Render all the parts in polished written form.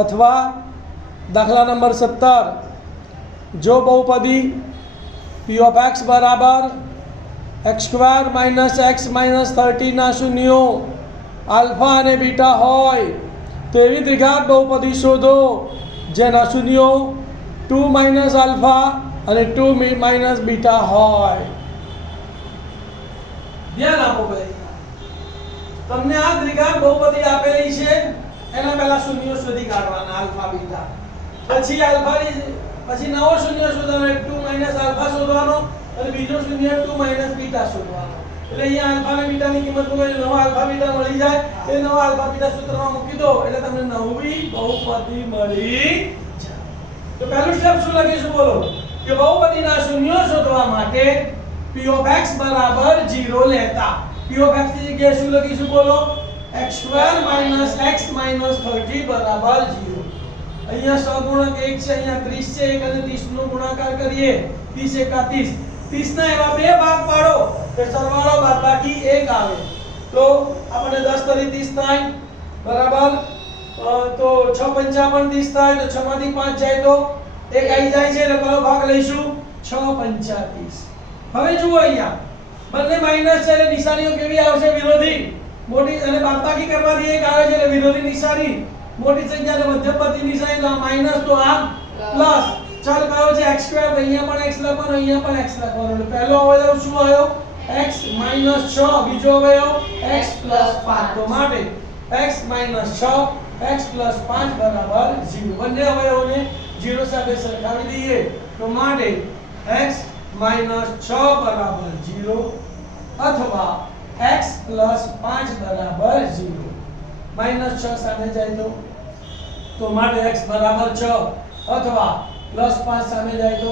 अथवा दाखला नंबर 17 जो बहुपदी p ऑफ x बराबर x² - x - 30 ના શૂન્યો આલ્ફા અને બીટા હોય તો એવી દ્વિઘાત બહુપદી શોધો જેના શૂન્યો 2 - આલ્ફા અને 2 - બીટા હોય। ધ્યાન આપો ભાઈ, તમને આ દ્વિઘાત બહુપદી આપેલી છે, એના પહેલા શૂન્યો શોધી કાઢવાના આલ્ફા બીટા, પછી આલ્ફાની પછી નવો શૂન્ય શોધવાનો 2 - આલ્ફા શોધવાનો અને બીજો શૂન્ય 2 - બીટા શોધવાનો। એટલે અહીંયા આલ્ફા અને બીટાની કિંમત મૂકો એટલે નવો આલ્ફા બીટા મળી જાય। એ નવો આલ્ફા બીટા સૂત્રમાં મૂકી દો એટલે તમને નવી બહુપદી મળી જાય। તો પહેલું સ્ટેપ શું લખીશું બોલો કે બહુપદીના શૂન્યો શોધવા માટે p of x બરાબર 0 લેતા p of x ની જગ્યાએ શું લખીશું બોલો x² - x - 30 બરાબર 0। અહીંયા સહગુણક 1 છે, અહીંયા 30 છે, 1 અને 30 નો ગુણાકાર કરીએ 30 * 30 30 ના એવા બે ભાગ પાડો કે સરવાળો બાદબાકી 1 આવે તો આપણે 10 તરી 30 થાય બરાબર। તો 6 × 5 પણ 30 થાય તો 6 માંથી 5 જાય તો 1 આવી જાય છે એટલે કયો ભાગ લઈશું 6 × 5 = 30। હવે જુઓ અહીંયા બંને માઈનસ છે એટલે નિશાનીઓ કેવી આવશે વિરોધી, મોટી અને બાદબાકી કરવાથી 1 આવે છે એટલે વિરોધી નિશાની, મોટી સંખ્યા એટલે મધ્યમપદી નિશાની, તો આ માઈનસ તો આ પ્લસ। ચાલ કયો છે x² તો અહીંયા પણ x લખવાનો, અહીંયા પણ x લખવાનો, એટલે પહેલો અવયવ શું આવ્યો x - 6, બીજો અવયવ x + 5, તો માટે x - 6 x + 5 બરાબર 0। બંને અવયવોને 0 સાથે સરખાવી દઈએ તો માટે x - 6 બરાબર 0 અથવા x + 5 બરાબર 0। -6 સામે જાય તો માટે x બરાબર 6 અથવા +5 સામે જાય તો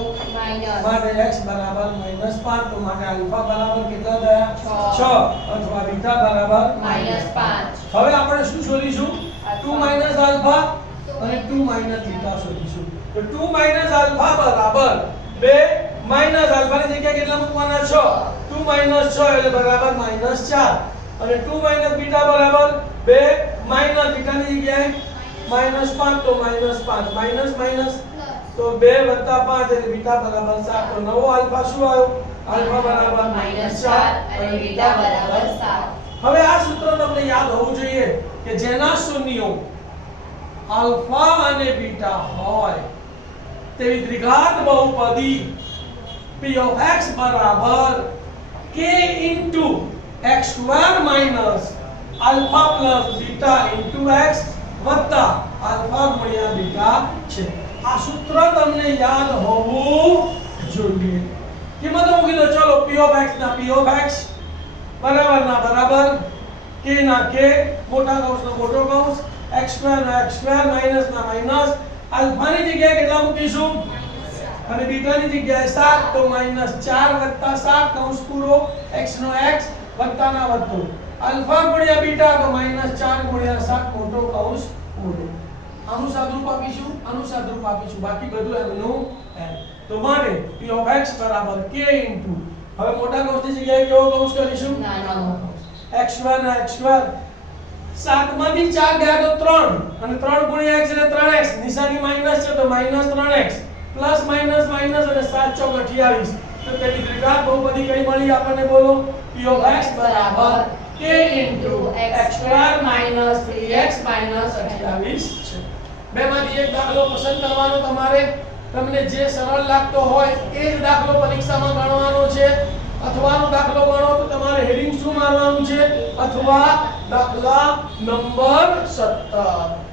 માટે x બરાબર -5, તો માટે આલ્ફા બરાબર કેટલા થયા 6 અથવા બીટા બરાબર -5। હવે આપણે શું શોધીશું 2 - આલ્ફા અને 2 - બીટા શોધીશું। તો 2 - આલ્ફા બરાબર 2 - આલ્ફાની જગ્યાએ કેટલા મૂકવાના 6, 2 - 6 એટલે બરાબર -4 અને 2 - બીટા બરાબર 2 - બીટાની જગ્યાએ -5 તો -5 તો 2 + 5 એટલે બીટા બરાબર 7, તો નવો આલ્ફા શું આવ્યો આલ્ફા બરાબર -4 અને બીટા બરાબર 7। હવે આ સૂત્ર તમને યાદ હોવું જોઈએ કે જેના શૂન્યો આલ્ફા અને બીટા હોય તેવી દ્વિઘાત બહુપદી p of x બરાબર k * x² - alpha + beta * x વત્તા આલ્ફા * બીટા છે। આ સૂત્ર તમને યાદ હોવું જોઈએ। કિંમતો મૂકી દો, ચલો p of x ના p of x બરાબર ના બરાબર, k ના k, મોટા કૌંસ નો મોટો કૌંસ, x² ના x² માઈનસ ના માઈનસ, આલ્ફાની જગ્યાએ કેટલા મૂકીશું અને બીટાની જગ્યાએ 7 તો -4 + 7 કૌંસ પૂરો, x નો x વત્તા ના વત્તો, આલ્ફા * બીટા તો -4 * 7 મોટો કૌંસ પૂરો। આનું સાદુરૂપ આપીશું, બાકી બધું એમનું એમ। તો માટે p of x બરાબર k * હવે મોટા કૌંસની જગ્યાએ કેવો કૌંસ કરીશું નાનો કૌંસ, x² ના x², 7 માંથી 4 ગયા તો 3 અને 3 * x એટલે 3x, નિશાની માઈનસ છે તો -3x પ્લસ માઈનસ માઈનસ અને 7 × 4 = 28, તો તેની દ્વિઘાત બહુપદી કઈ મળી આપણને બોલો p of x બરાબર k * x² - 3x - 28 છે। બેમાંથી એક દાખલો પસંદ કરવાનો તમારે, તમને જે સરળ લાગતો હોય એ જ દાખલો પરીક્ષામાં ગણવાનો છે। અથવાનો દાખલો ગણો તો તમારે હેડિંગ શું મારવાનું છે, અથવા દાખલા નંબર 17।